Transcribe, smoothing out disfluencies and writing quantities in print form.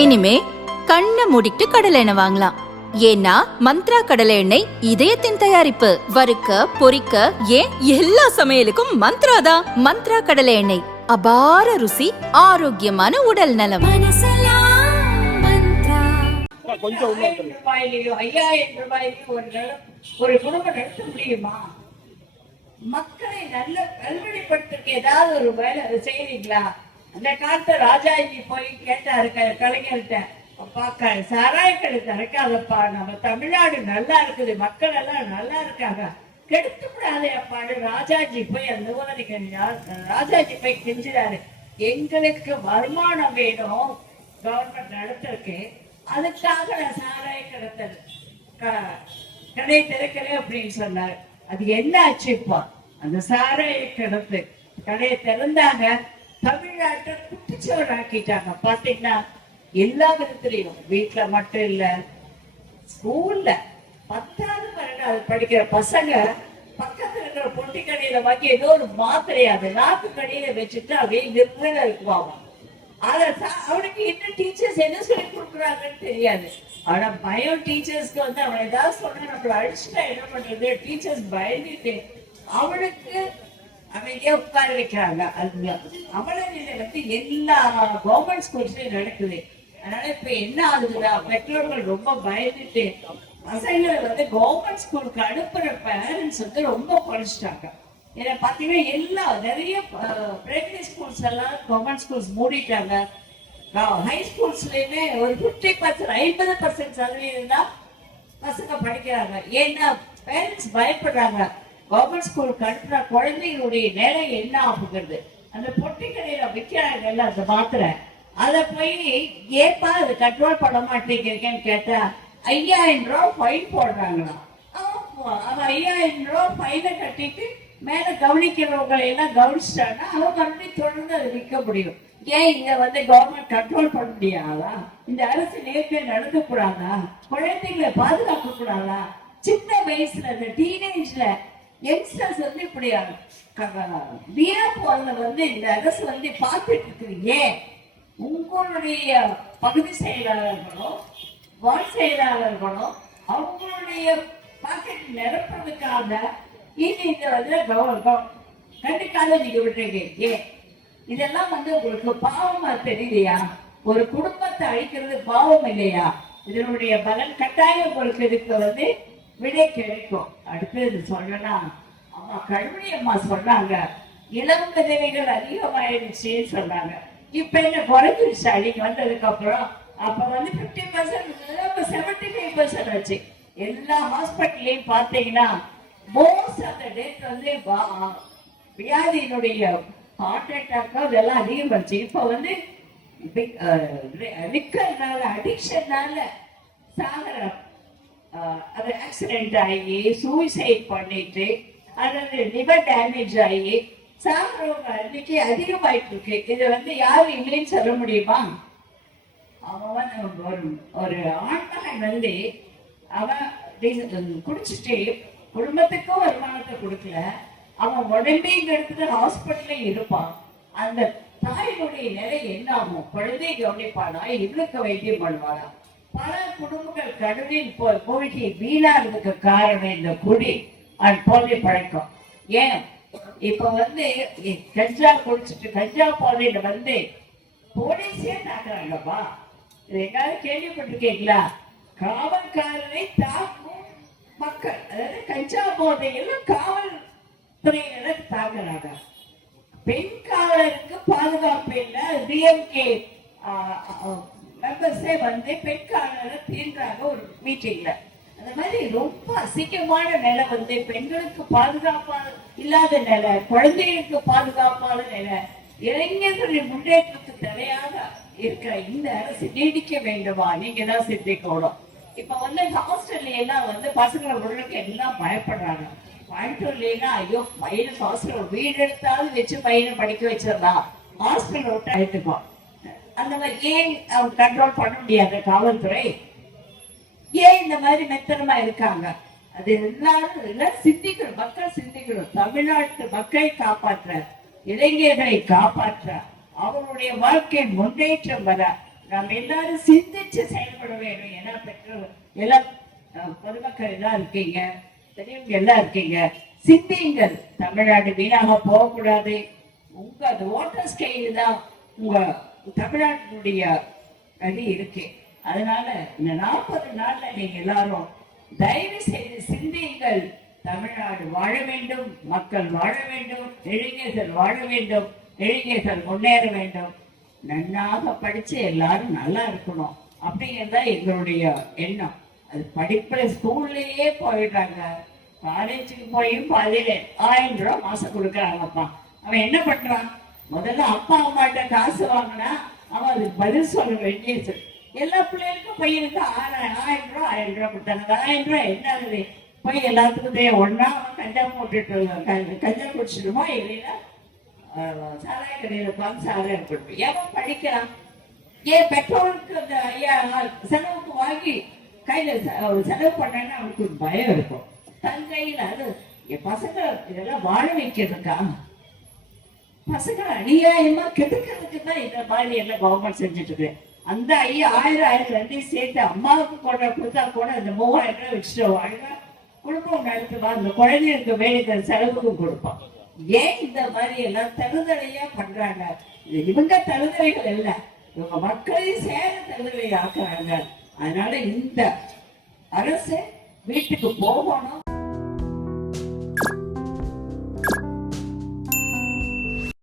இனிமே கண்ணை மூடிட்டு கடலை எண்ணெய் வாங்கலாம். ஏன்னா மந்த்ரா கடலை எண்ணெய் இதயத்தின் தயாரிப்பு. வறுக்க பொரிக்க ஏன் எல்லா சமையலுக்கும் மந்த்ரா தான். மந்த்ரா கடலை எண்ணெய், அபார ருசி, ஆரோக்கியமான உடல் நலம். கொஞ்சம் 5000 ரூபாயிலையோ ஒரு குடும்பம் நடத்த முடியுமா? மக்களை நல்ல நல்வழிப்படுத்துக்கு ஏதாவது ஒரு வேலை செய்யறீங்களா? அந்த காலத்துல ராஜாஜி போய் கேட்டாரு கலைஞர்கிட்ட, அப்பா சாராயக்கடை திறக்காதப்பா, நம்ம தமிழ்நாடு நல்லா இருக்குது, மக்கள் எல்லாம் நல்லா இருக்காங்க, கெடுத்து விடாதே அப்பாடு. ராஜாஜி போய் அந்த ராஜாஜி போய் கெஞ்சிறாரு, எங்களுக்கு வருமானம் வேணும் கவர்மெண்ட் நடத்துறதுக்கு, அதுக்காக நான் சாராய கடை திறக்கல அப்படின்னு சொன்னாரு. அது என்ன ஆச்சுப்பா? அந்த சாராய கடையை திறந்தாங்க, தமிழ்நாட்டை குட்டிச்சவர் ஆக்கிட்டாங்க. பாத்தீங்கன்னா எல்லா விதத்திலையும், வீட்டுல மட்டும் இல்ல, ஸ்கூல்ல 10வது 12வது படிக்கிற பசங்க பக்கத்துல இருக்கிற பொட்டி கடையில வாங்கி ஏதோ ஒரு மாத்திரையாது நாக்கு கடையில வச்சுட்டு அப்படியே நிர்மல இருக்குவாங்க. அவனுக்கு இன்னும் டீச்சர்ஸ் என்ன சொல்லி கொடுக்குறாங்கன்னு தெரியாது. ஆனா பயம் டீச்சர்ஸ்க்கு வந்து அவன் ஏதாவது சொன்ன நம்மள அடிச்சுட்டா என்ன பண்றது? டீச்சர்ஸ் பயந்துட்டு அவனுக்கு அமைதியா உட்கார வைக்கிறாங்க. அவனில வந்து எல்லா கவர்மெண்ட் ஸ்கூல்ஸ்லயும் நடக்குது. அதனால இப்ப என்ன ஆகுதுன்னா, பெற்றோர்கள் ரொம்ப பயந்துட்டு பசங்களை வந்து கவர்மெண்ட் ஸ்கூலுக்கு அனுப்புற பேரண்ட்ஸ் வந்து ரொம்ப குறைச்சிட்டாங்க. ஏன்னா பாத்தீங்கன்னா எல்லா நிறைய பிரைமரி ஸ்கூல்ஸ் எல்லாம் கவர்மெண்ட் ஸ்கூல்ஸ் மூடிட்டாங்க. ஹை ஸ்கூல்ஸ்லயுமே ஒரு 50% 50% சதவீதம் தான் பசங்க படிக்கிறாங்க. ஏன்னா பேரண்ட்ஸ் பயப்படுறாங்க, கவர்மெண்ட் ஸ்கூலுக்கு அனுப்புற குழந்தைகளுடைய நிலை என்ன ஆகுங்கிறது. அந்த பொட்டி கடையில விற்கிறாங்கல்ல அந்த மாத்திரை, அதை போய் ஏப்பா அது கண்ட்ரோல் பண்ண மாட்டேங்கிறீங்கன்னு கேட்டா 5000 ரூபாய் ஃபைன் போடுறாங்களாம். அவன் 5000 ரூபாய் ஃபைனை கட்டிட்டு மேல கவனிக்கிறவங்களை எல்லாம் கவனிச்சிட்டாங்கன்னா அவங்க மறுபடியும் தொடர்ந்து அதை விற்க முடியும். ஏன் இங்க வந்து கவர்மெண்ட் கண்ட்ரோல் பண்ண முடியாதா? இந்த அரசு நேர்மையா நடக்க கூடாதா? குழந்தைங்களை பாதுகாக்க கூடாதா? சின்ன வயசுல இந்த டீனேஜ்ல யங்ஸ்டர்ஸ் வந்து இப்படி வீரா போறத வந்து இந்த அரசு வந்து பார்த்துட்டு இருக்குது. ஏன் உங்களுடைய பகுதி செயலாளர்களும் வார்டு செயலாளர்களும் அவங்களுடைய பாக்கெட் நிரப்புறதுக்காக இந்த வந்து கண்டிக்காக நீங்க விட்டுறீங்க. ஏன் இதெல்லாம் வந்து உங்களுக்கு பாவமா தெரியலையா? ஒரு குடும்பத்தை அழிக்கிறது பாவம் இல்லையா? இதனுடைய பலன் கட்டாயம் உங்களுக்கு இதுக்கு வந்து விடை கிடைக்கும். அடுத்து சொல்லலாம், அம்மா கல்வி அம்மா சொன்னாங்க இளம் விதவைகள் அதிகமாயிடுச்சுன்னு சொன்னாங்க. இப்ப என்ன குறைஞ்சிருச்சா? நீங்க வந்ததுக்கு அப்புறம் அப்ப வந்து 50% 75% ஆச்சு. எல்லா ஹாஸ்பிட்டல்லையும் பாத்தீங்கன்னா மோஸ்ட் ஆஃப் த டெத் வந்து வியாதியினுடைய ஹார்ட் அட்டாக் இதெல்லாம் அதிகமாச்சு. இப்ப வந்து லிக்கர்னால அடிக்ஷன்னால சாகர, அது ஆக்சிடென்ட் ஆகி சூசைட் பண்ணிட்டு அல்லது லிவர் டேமேஜ் ஆகி சாகிறவங்க அன்னைக்கு அதிகமாயிட்டு இருக்கு. இது வந்து யாரும் இல்லைன்னு சொல்ல முடியுமா? அவன் ஒரு ஆண்மகன் வந்து அவன் குடிச்சிட்டு குடும்பத்துக்கும் வருமானத்தை கொடுக்கல, அவன் உடம்பையும் எடுத்துட்டு ஹாஸ்பிட்டல்ல இருப்பான். அந்த தாயினுடைய நிலை என்ன ஆகும்? குழந்தையை கவனிப்பானா? இவளுக்கு வைத்தியம் பண்ணுவானா? பல குடும்பங்கள் கடலில் மூழ்கி வீணானதுக்கு காரணம் இந்த குடி அண்ட் போதை பழக்கம். ஏன் இப்ப வந்து கஞ்சா குடிச்சிட்டு கஞ்சா போதையில வந்து போலீஸே தாக்குறாங்கப்பா. இது எங்காவது கேள்விப்பட்டிருக்கீங்களா? காவல்காரனை தாக்கும் மக்கள், அதாவது கஞ்சா போதையில காவல்துறையினர் தாக்குறாங்க. பெண் காவலருக்கு பாதுகாப்பு இல்லை. டிஎம்கே மெம்பர்ஸே வந்து பெண் காவலரை தீர்றாங்க ஒரு மீட்டிங்ல. அந்த மாதிரி ரொம்ப அசிங்கமான நிலை வந்து பெண்களுக்கு பாதுகாப்பான இல்லாத நிலை, குழந்தைகளுக்கு பாதுகாப்பான நிலை, இளைஞர்களின் முன்னேற்றத்துக்கு தடையாக இருக்கிற இந்த அரசு நீடிக்க வேண்டுமா? நீங்க தான் சிந்திக்கணும். இப்ப வந்து ஹாஸ்டல்ல எல்லாம் வந்து பசங்களை விடுறதுக்கு எல்லாம் பயப்படுறாங்க. பயப்படலைன்னா ஐயோ பையனை ஹாஸ்டல் வீடு எடுத்தாவது வச்சு பையனை படிக்க வச்சிடலாம், ஹாஸ்டல் விட்டு அழைத்துப்போம். அந்த மாதிரி ஏன் அவங்க கண்ட்ரோல் பண்ண முடியாத காவல்துறை? ஏன் இந்த மாதிரி மெத்தனமா இருக்காங்க? அது எல்லாரும் சிந்திக்கணும், மக்கள் சிந்திக்கணும். தமிழ்நாட்டு மக்களை காப்பாற்ற, இளைஞர்களை காப்பாற்ற, அவருடைய வாழ்க்கை முன்னேற்றம் வர நாம் எல்லாரும் சிந்திச்சு செயல்பட வேண்டும். ஏன்னா பெற்றோர் எல்லாம் பொதுமக்கள் எல்லாம் இருக்கீங்க, பெரியவங்க எல்லாம் இருக்கீங்க, சிந்தியுங்கள். தமிழ்நாடு வீணாக போகக்கூடாது. உங்க அந்த ஓட்டர்ஸ் கையில் தான் உங்க தமிழ்நாட்டினுடைய கதி இருக்கு. அதனால இந்த 40 நாள்ல நீங்க எல்லாரும் தயவு செய்து சிந்தியுங்கள். தமிழ்நாடு வாழ வேண்டும், மக்கள் வாழ வேண்டும், இளைஞர்கள் வாழ வேண்டும், இளைஞர்கள் முன்னேற வேண்டும், நன்னாக படிச்சு எல்லாரும் நல்லா இருக்கணும் அப்படிங்கிறதா எங்களுடைய எண்ணம். அது படிப்புல ஸ்கூல்லயே போயிடுறாங்க, காலேஜுக்கு போயும் பாதியில 1000 ரூபாய் மாசம் கொடுக்குறாங்கப்பா. அவன் என்ன பண்றான்? முதல்ல அப்பா அம்மாட்ட காசு வாங்கினா அவன் அதுக்கு பதில் சொல்ல வேண்டியது. எல்லா பிள்ளைகளுக்கும் பையனுக்கு 1000 ரூபாய் கொடுத்தாங்க. 1000 ரூபாய் என்ன ஆகுது? போய் எல்லாத்துக்கும் ஒன்னா அவன் கஞ்சா போட்டுட்டு கஞ்சா குடிச்சிடுமா, இல்லைன்னா சாராய கடையில உட்காந்து சாராயம் கொடுப்பேன். எவன் படிக்கிறான்? ஏன் பெற்றோருக்கு அந்த ஐயா செலவுக்கு வாங்கி கையில செலவு பண்ணான்னு அவனுக்கு ஒரு பயம் இருக்கும். தன் கையில அது என் பசங்க இதெல்லாம் வாழ வைக்கிறதுக்கா? பசங்களை அநியாயமா கெடுக்கிறதுக்கு தான் இந்த மாதிரி எல்லாம் கவர்மெண்ட் செஞ்சுட்டு இருக்கு. அந்த 1000 ரெண்டையும் சேர்த்து அம்மாவுக்கு கொடுத்தா கூட இந்த 3000 ரூபாய் வச்சுட்டு வாழ்க்கை குடும்பம் நடத்துவா. அந்த குழந்தைகளுக்கு வேலைக்கு செலவுக்கும் கொடுப்பான். ஏன் இந்த மாதிரி எல்லாம் தருதலையா பண்றாங்க? இவங்க தருதலைகள் இல்ல, இவங்க மக்களையும் சேர தருதலை ஆக்குறாங்க. அதனால இந்த அரசு வீட்டுக்கு போகணும்,